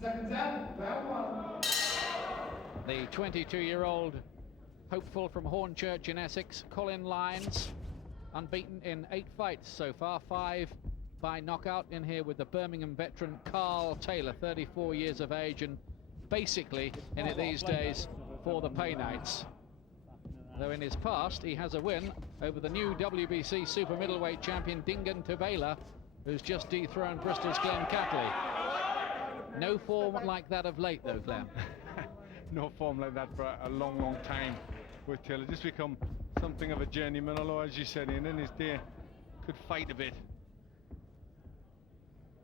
Seconds out, round one. The 22-year-old hopeful from Hornchurch in Essex, Colin Lynes, unbeaten in 8 fights so far, 5 by knockout. In here with the Birmingham veteran Karl Taylor, 34 years of age, and basically in it these days for the Pay Knights. Though in his past he has a win over the new WBC super middleweight champion Dingan Tavela, who's just dethroned Bristol's Glenn Catley. No form like that of late though, Glenn. No form like that for a long, long time with Taylor. Just become something of a journeyman, although as you said, in his day could fight a bit.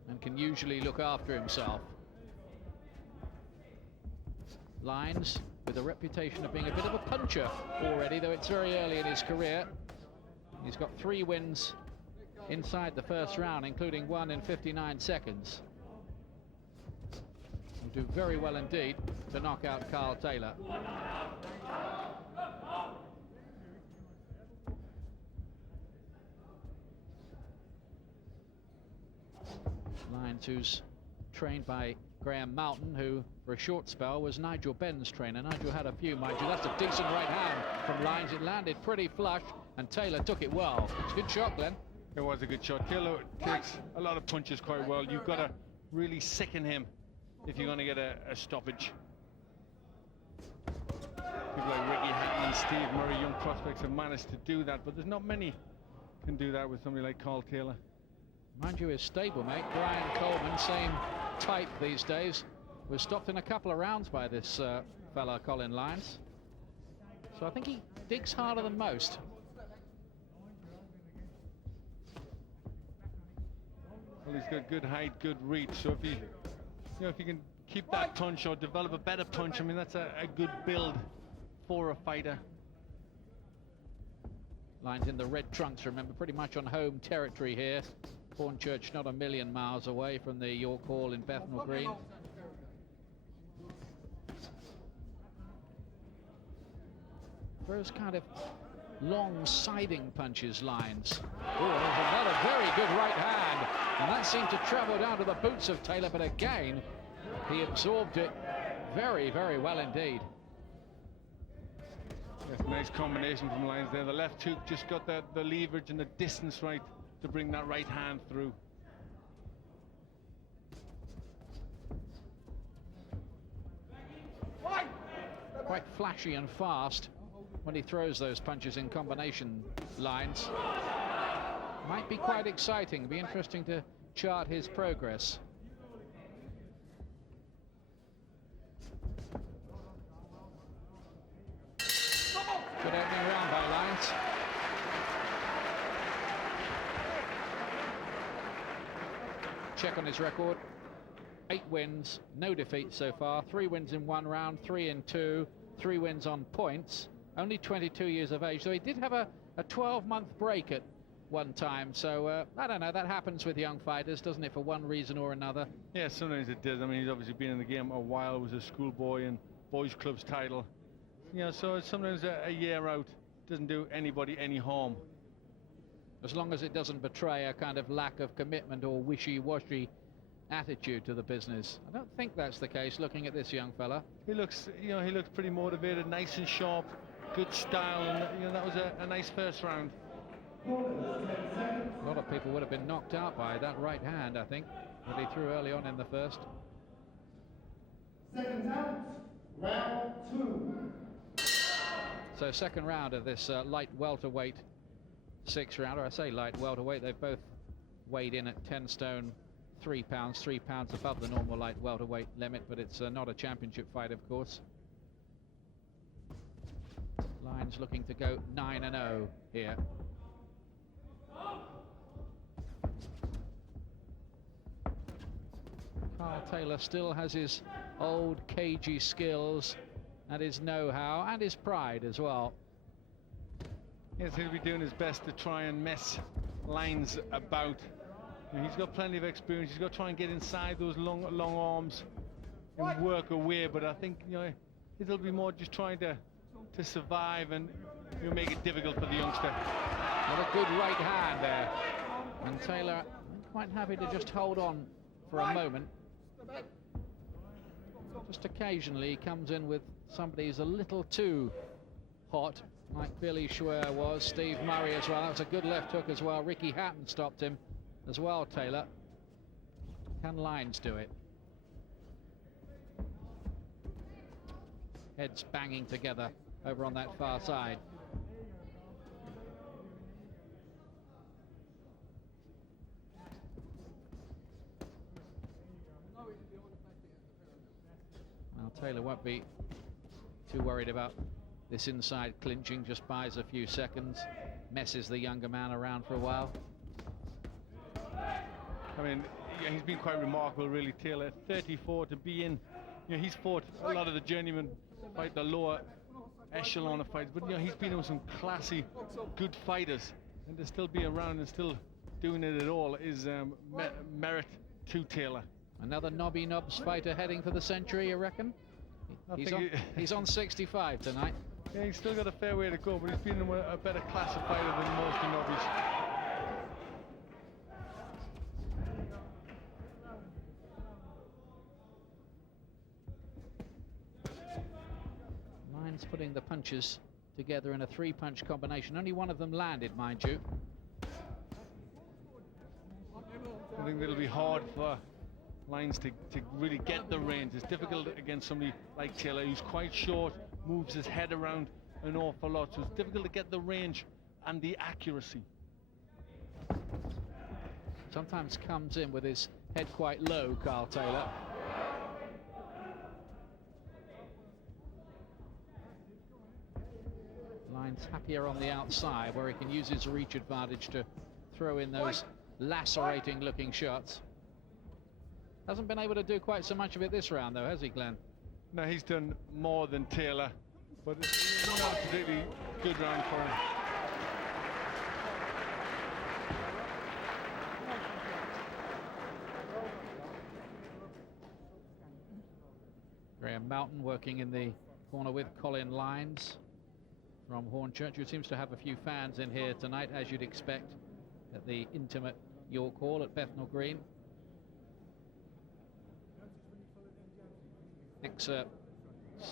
And can usually look after himself. Lynes with a reputation of being a bit of a puncher already, though it's very early in his career. He's got 3 wins inside the first round, including 1 in 59 seconds. He'll do very well indeed to knock out Karl Taylor. Lynes, who's trained by Graham Mountain, who for a short spell was Nigel Benn's trainer. Nigel had a few, mind you. That's a decent right hand from Lynes. It landed pretty flush and Taylor took it well. It's a good shot, Glenn. It was a good shot. Taylor takes a lot of punches quite well. You've got to really sicken him if you're going to get a stoppage. People like Ricky Hatton and Steve Murray, young prospects, have managed to do that, but there's not many can do that with somebody like Karl Taylor. Mind you, his stablemate, Brian Coleman, same type these days, was stopped in a couple of rounds by this fella, Colin Lynes. So I think he digs harder than most. Well, he's got good height, good reach, so if he, if you can keep that punch or develop a better punch, I mean, that's a good build for a fighter. Lynes in the red trunks, remember, pretty much on home territory here. Hornchurch not a million miles away from the York Hall in Bethnal Green. Those kind of long siding punches, Lynes. Oh, there's another very good right hand, and that seemed to travel down to the boots of Taylor, but again he absorbed it very, very well indeed. Yes, nice combination from Lynes there. The left hook just got the leverage and the distance right to bring that right hand through. Quite flashy and fast when he throws those punches in combination, Lynes. Might be quite exciting. Be interesting to chart his progress. Good opening round by Lynes. Check on his record. 8 wins, no defeats so far. 3 wins in 1 round, 3 in 2, 3 wins on points. Only 22 years of age, so he did have a 12-month break at one time. So I don't know, that happens with young fighters, doesn't it, for one reason or another? Yeah, sometimes it does. I mean, he's obviously been in the game a while, was a schoolboy and boys club's title. So sometimes a year out doesn't do anybody any harm. As long as it doesn't betray a kind of lack of commitment or wishy-washy attitude to the business. I don't think that's the case looking at this young fella. He looks, he looks pretty motivated, nice and sharp, good style, and that was a nice first round. A lot of people would have been knocked out by that right hand, I think, that he threw early on in the first. Seconds out, round 2. So second round of this light welterweight 6-rounder. I say light welterweight, they've both weighed in at 10 stone 3 pounds, 3 pounds above the normal light welterweight limit, but it's not a championship fight, of course. Lynes looking to go 9-0 here. Karl Taylor still has his old cagey skills and his know-how and his pride as well. Yes, he'll be doing his best to try and mess Lynes about. He's got plenty of experience. He's got to try and get inside those long arms and work away. But I think it'll be more just trying to survive and make it difficult for the youngster. Another good right hand there, and Taylor quite happy to just hold on for a moment. Just occasionally he comes in with somebody who's a little too hot, like Billy Schwer was, Steve Murray as well. That was a good left hook as well. Ricky Hatton stopped him as well, Taylor. Can Lynes do it? Heads banging together over on that far side. Well, Taylor won't be too worried about this inside clinching, just buys a few seconds, messes the younger man around for a while. I mean, yeah, he's been quite remarkable, really, Taylor. 34 to be in. You know, he's fought a lot of the journeymen fight the lower echelon of fights, but you know, he's been with some classy, good fighters, and to still be around and still doing it at all is merit to Taylor. Another Nobby Nobs fighter heading for the century, you reckon? He's on 65 tonight. Yeah, he's still got a fair way to go, but he's been a better class of fighter than most of Nobbies. Lynes putting the punches together in a three-punch combination. Only one of them landed, mind you. I think it'll be hard for Lynes to really get the range. It's difficult against somebody like Taylor, who's quite short, moves his head around an awful lot, so it's difficult to get the range and the accuracy. Sometimes comes in with his head quite low, Karl Taylor. Lynes happier on the outside, where he can use his reach advantage to throw in those lacerating looking shots. Hasn't been able to do quite so much of it this round though, has he, Glenn? No, he's done more than Taylor, but it's not a particularly good round for him. Graham Mountain working in the corner with Colin Lynes from Hornchurch, who seems to have a few fans in here tonight, as you'd expect at the intimate York Hall at Bethnal Green. Excerpts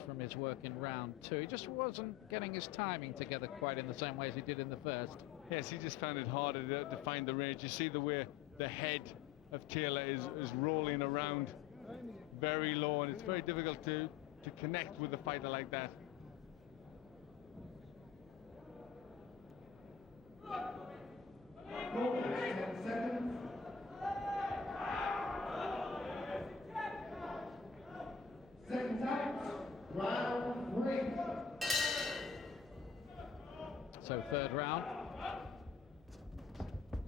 from his work in round two. He just wasn't getting his timing together quite in the same way as he did in the first. Yes, he just found it harder to find the range. You see the way the head of Taylor is rolling around very low, and it's very difficult to connect with a fighter like that. Focus, 10 seconds. Seconds out, round 3. So third round.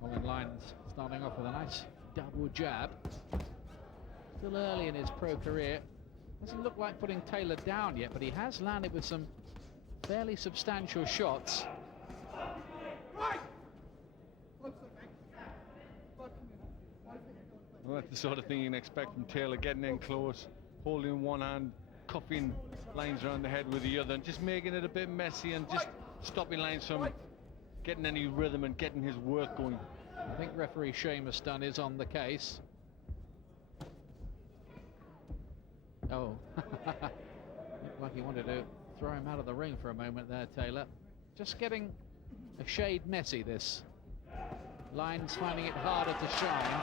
Colin Lynes starting off with a nice double jab. Still early in his pro career. Doesn't look like putting Taylor down yet, but he has landed with some fairly substantial shots. Well, that's the sort of thing you can expect from Taylor, getting in close, holding one hand, cuffing Lynes around the head with the other, and just making it a bit messy and just stopping Lynes from getting any rhythm and getting his work going. I think referee Seamus Dunn is on the case. Oh, looked like he wanted to throw him out of the ring for a moment there, Taylor. Just getting a shade messy, this. Lynes finding it harder to shine.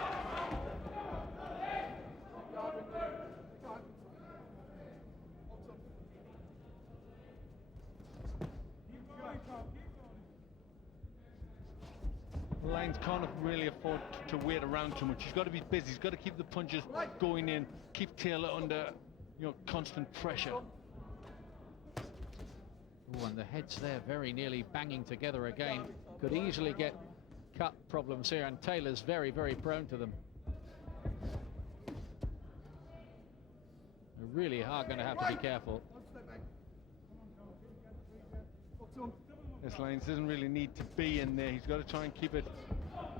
Lynes can't really afford to wait around too much. He's got to be busy. He's got to keep the punches going in, keep Taylor under, constant pressure. Oh, and the heads there very nearly banging together again. Could easily get cut problems here, and Taylor's very, very prone to them. They really are going to have to be careful. This Lynes doesn't really need to be in there. He's got to try and keep it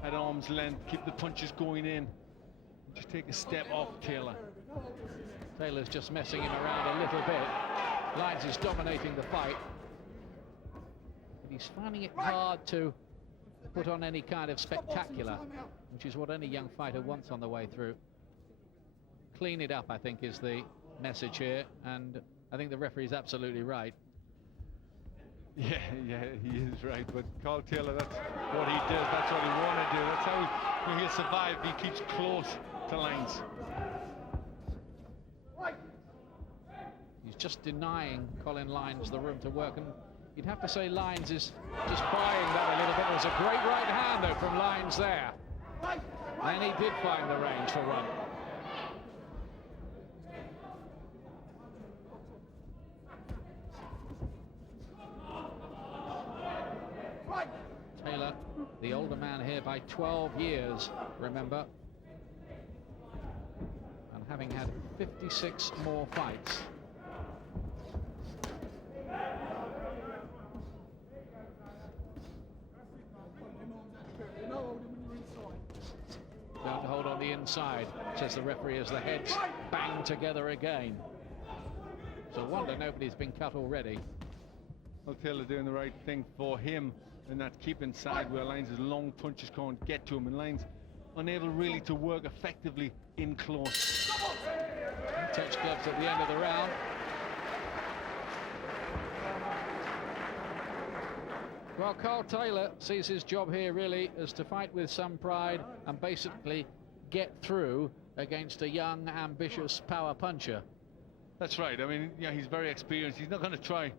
at arm's length, keep the punches going in. Just take a step off Taylor. Taylor's just messing him around a little bit. Lynes is dominating the fight. But he's finding it hard to put on any kind of spectacular, which is what any young fighter wants on the way through. Clean it up, I think, is the message here, and I think the referee's absolutely right. Yeah, he is right. But Karl Taylor, that's what he does. That's what he want to do. That's how he'll survive if he keeps close to Lynes. He's just denying Colin Lynes the room to work, and you'd have to say Lynes is just buying that a little bit. There's a great right hand though from Lynes there. And he did find the range for one. Taylor, the older man here by 12 years, remember, and having had 56 more fights. Don't hold on the inside, says the referee as the heads bang together again. So wonder nobody's been cut already. Well, Taylor doing the right thing for him, and that keep inside where Lynes' long punches can't get to him, and Lynes unable really to work effectively in close. Touch gloves at the end of the round. Well, Karl Taylor sees his job here really as to fight with some pride and basically get through against a young, ambitious power puncher. That's right. I mean, yeah, he's very experienced. He's not going to try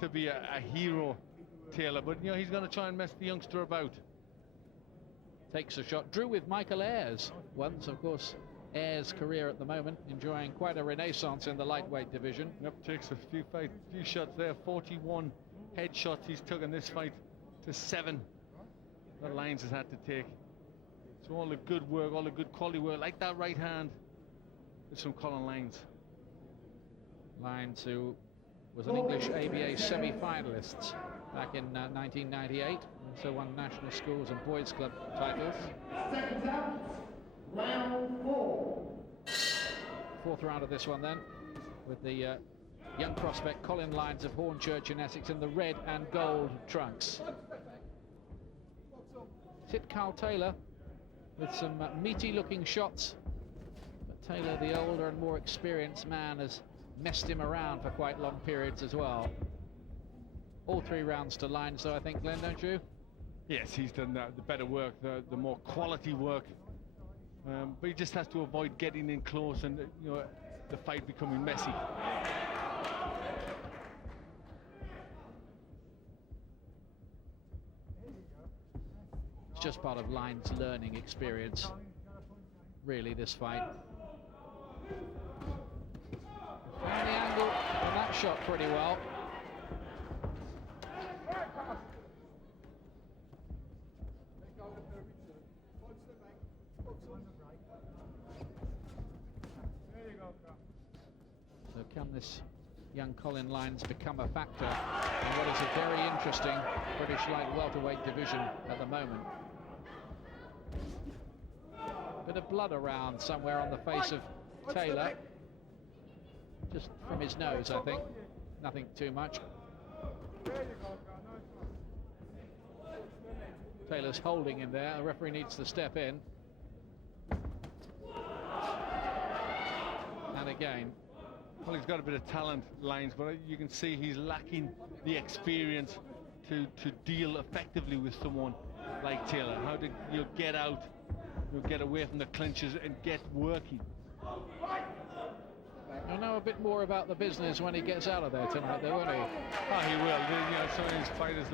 to be a hero, Taylor, but he's going to try and mess the youngster about. Takes a shot. Drew with Michael Ayres once, of course. Ayres' career at the moment enjoying quite a renaissance in the lightweight division. Yep, takes a few shots there. 41 headshots he's took in this fight to 7 that Lynes has had to take. So all the good work, all the good quality work, like that right hand, is from Colin Lynes. Lynes, who was an English ABA semi-finalist back in 1998, also won National Schools and Boys Club titles. Seconds out, round 4. Fourth round of this one then, with the young prospect Colin Lynes of Hornchurch in Essex in the red and gold trunks. Hit Karl Taylor with some meaty looking shots, but Taylor, the older and more experienced man, has messed him around for quite long periods as well. All 3 rounds to Lynes though, I think, Glenn, don't you? Yes, he's done the better work, the more quality work, but he just has to avoid getting in close and the fight becoming messy. It's just part of Lynes' learning experience, really, this fight. Found the angle on that shot pretty well. So can this young Colin Lynes become a factor in what is a very interesting British light welterweight division at the moment? Bit of blood around somewhere on the face of Taylor. Just from his nose, I think. Nothing too much. Taylor's holding him there. The referee needs to step in. And again. Well, he's got a bit of talent, Lynes, but you can see he's lacking the experience to deal effectively with someone like Taylor. How to get out, get away from the clinches and get working. He'll know a bit more about the business when he gets out of there tonight, though, won't he? Oh, he will. Some of these fighters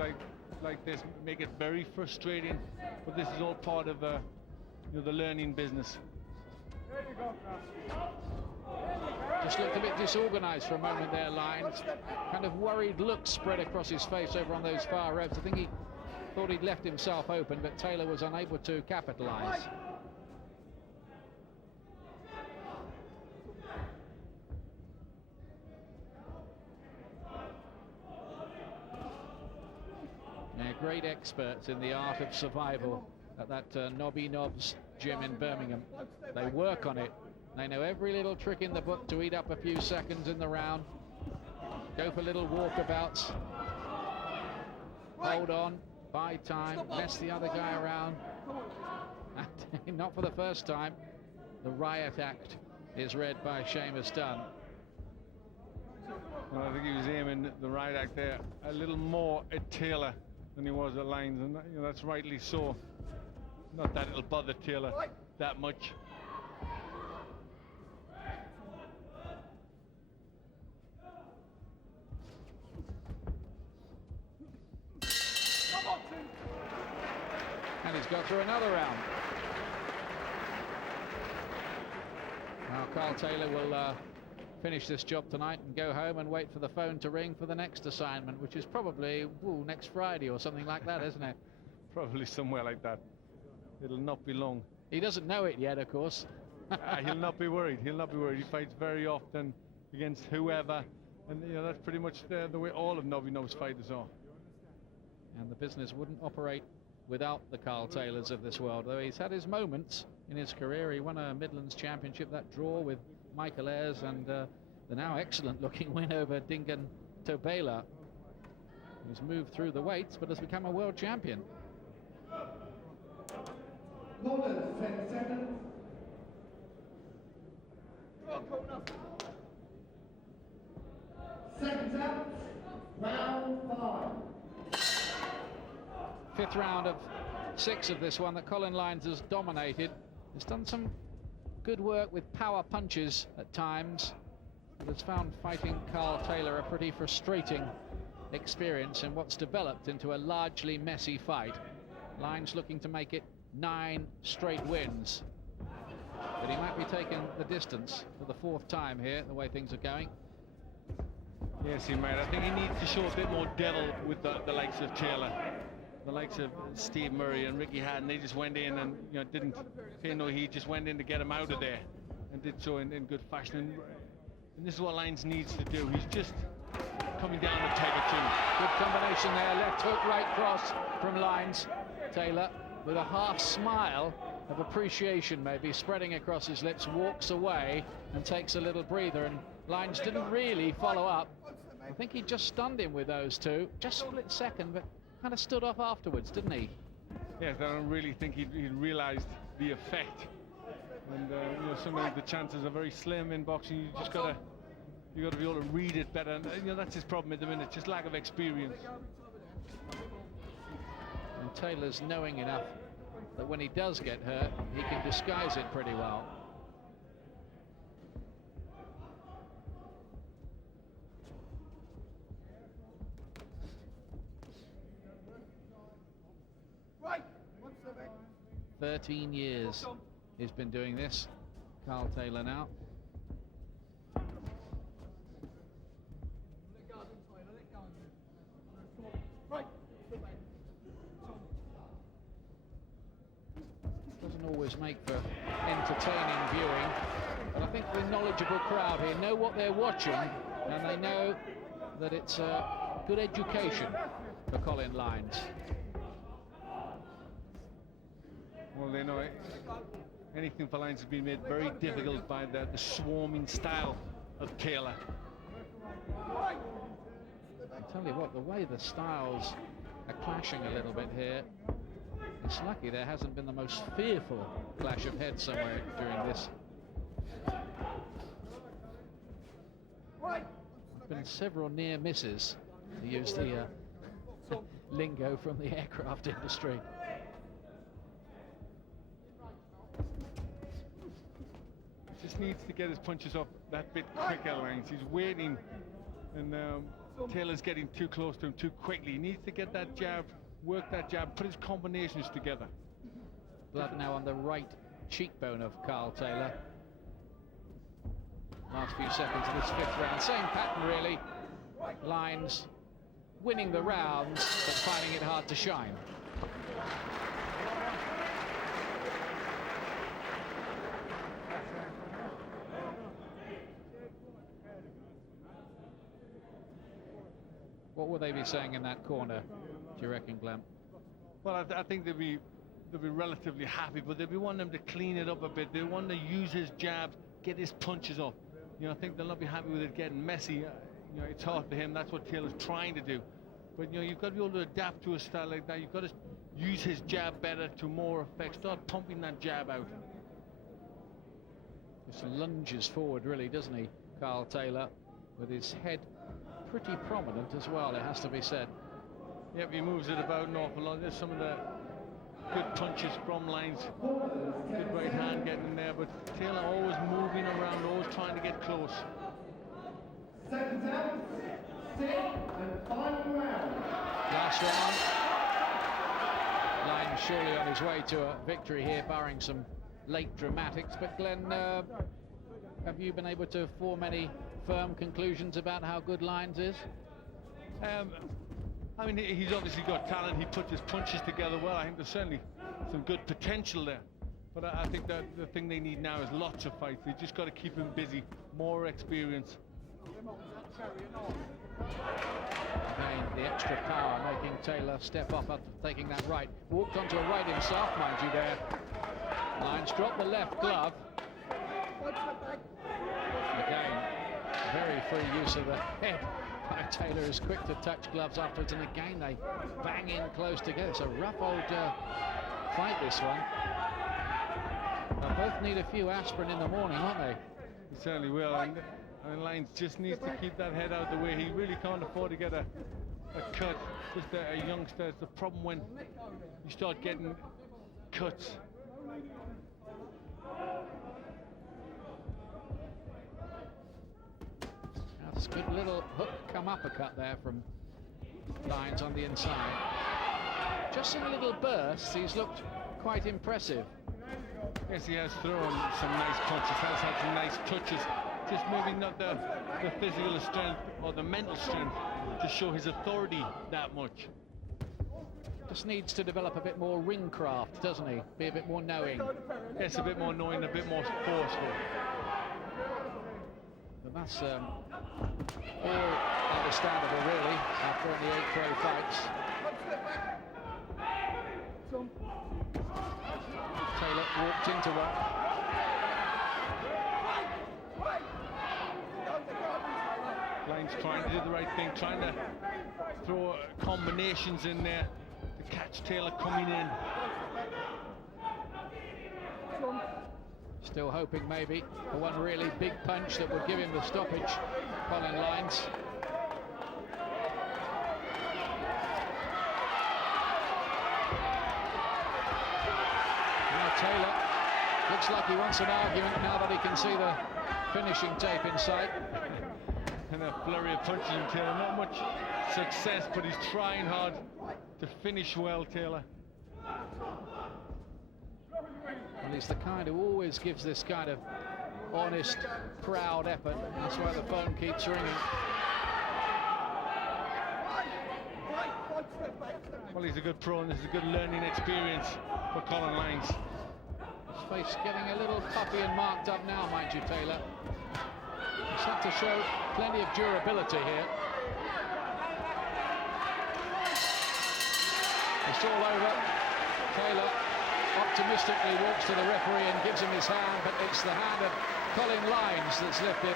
like this make it very frustrating, but this is all part of the learning business. Just looked a bit disorganized for a moment there, Lynes. Kind of worried look spread across his face over on those far ropes. I think he thought he'd left himself open, but Taylor was unable to capitalize. They're great experts in the art of survival at that Nobby Nobs gym in Birmingham. They work on it. They know every little trick in the book to eat up a few seconds in the round. Go for little walkabouts. Hold on, buy time, mess the other guy around. And not for the first time, the riot act is read by Seamus Dunn. Well, I think he was aiming the right act there a little more at Taylor than he was at Lynes, and that's rightly so. Not that it'll bother Taylor that much. And he's got through another round. Now Karl Taylor will finish this job tonight and go home and wait for the phone to ring for the next assignment, which is probably next Friday or something like that, isn't it? Probably somewhere like that. It'll not be long. He doesn't know it yet, of course. He'll not be worried. He'll not be worried. He fights very often against whoever, and that's pretty much the way all of Novinov's fighters are. And the business wouldn't operate without the Karl Taylors of this world, though he's had his moments in his career. He won a Midlands Championship, that draw with Michael Ayres, and the now excellent-looking win over Dingan Tobela, who's moved through the weights but has become a world champion. Corners, 10 seconds. Seconds out. Round 5. Fifth round of 6 of this one that Colin Lynes has dominated. He's done some good work with power punches at times, but has found fighting Karl Taylor a pretty frustrating experience in what's developed into a largely messy fight. Lynes looking to make it 9 straight wins, but he might be taking the distance for the 4th time here, the way things are going. Yes, he might. I think he needs to show a bit more devil with the likes of Taylor. The likes of Steve Murray and Ricky Hatton, they just went in and didn't pay no heed, just went in to get him out of there, and did so in good fashion. And this is what Lynes needs to do. He's just coming down the tiger chin. Good combination there, left hook, right cross from Lynes. Taylor, with a half smile of appreciation maybe spreading across his lips, walks away and takes a little breather, and Lynes didn't really follow up. I think he just stunned him with those two, just split second, but kind of stood off afterwards, didn't he? Yes, I don't really think he realized the effect, and sometimes the chances are very slim in boxing. You just gotta be able to read it better, and that's his problem at the minute, just lack of experience. And Taylor's knowing enough that when he does get hurt, he can disguise it pretty well. Right. 13 years he's been doing this, Karl Taylor now. Doesn't always make for entertaining viewing, but I think the knowledgeable crowd here know what they're watching, and they know that it's a good education for Colin Lynes. Well, they know anything for Lynes has been made very difficult by the swarming style of Taylor. I tell you what, the way the styles are clashing a little bit here, it's lucky there hasn't been the most fearful clash of heads somewhere during this. Been several near misses, to use the lingo from the aircraft industry. Just needs to get his punches off that bit quicker, Lynes. He's waiting, and Taylor's getting too close to him too quickly. He needs to get that jab, work that jab, put his combinations together. Blood now on the right cheekbone of Karl Taylor. Last few seconds of this 5th round. Same pattern, really. Lynes winning the rounds, but finding it hard to shine. What will they be saying in that corner, do you reckon, Glenn? Well, I think they'll be relatively happy, but they'll be wanting him to clean it up a bit. They want to use his jab, get his punches off. I think they'll not be happy with it getting messy. It's hard for him. That's what Taylor's trying to do. But you've got to be able to adapt to a style like that. You've got to use his jab better to more effect. Start pumping that jab out. Just lunges forward, really, doesn't he, Karl Taylor, with his head pretty prominent as well, it has to be said. Yep, he moves it about an awful lot. There's some of the good punches from Lynes. Good right hand getting in there, but Taylor always moving around, always trying to get close. Seconds out. 6 and final round. Last round. Lynes surely on his way to a victory here, barring some late dramatics. But Glenn, have you been able to form any firm conclusions about how good Lynes is? I mean, he's obviously got talent. He puts his punches together well. I think there's certainly some good potential there. But I think that the thing they need now is lots of fights. They just got to keep him busy, more experience. Again, the extra power making Taylor step up after taking that right. Walked onto a right himself, mind you, there. Lynes dropped the left glove. Again, very free use of the head. Taylor is quick to touch gloves afterwards, and again they bang in close together. It's a rough old fight, this one. They'll both need a few aspirin in the morning, won't they? He certainly will. And Lynes just needs to keep that head out of the way. He really can't afford to get a cut. Just a youngster. It's the problem when you start getting cuts. That's a good little hook come uppercut there from Lynes on the inside. Just in little bursts, he's looked quite impressive. Yes, he has thrown some nice punches, has had some nice touches. Just maybe not the physical strength or the mental strength to show his authority that much. Just needs to develop a bit more ring craft, doesn't he? Be a bit more knowing. Yes, a bit more knowing, a bit more forceful. But that's all understandable, really, after only 8 pro fights. Taylor walked into one. Lynes trying to do the right thing, trying to throw combinations in there to catch Taylor coming in. Still hoping maybe for one really big punch that would give him the stoppage, Colin Lynes. Now Taylor looks like he wants an argument now that he can see the finishing tape in sight. And a flurry of punches from Taylor. Not much success, but he's trying hard to finish well, Taylor. Well, he's the kind who always gives this kind of honest, proud effort. That's why the phone keeps ringing. Well, he's a good pro, and this is a good learning experience for Colin Lynes. His face getting a little puffy and marked up now, mind you, Taylor. He's had to show plenty of durability here. It's all over. Taylor optimistically walks to the referee and gives him his hand, but it's the hand of Colin Lynes that's lifted.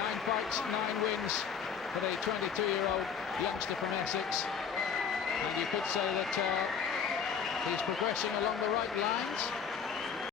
9 fights, 9 wins for the 22-year-old youngster from Essex. And you could say that he's progressing along the right lines.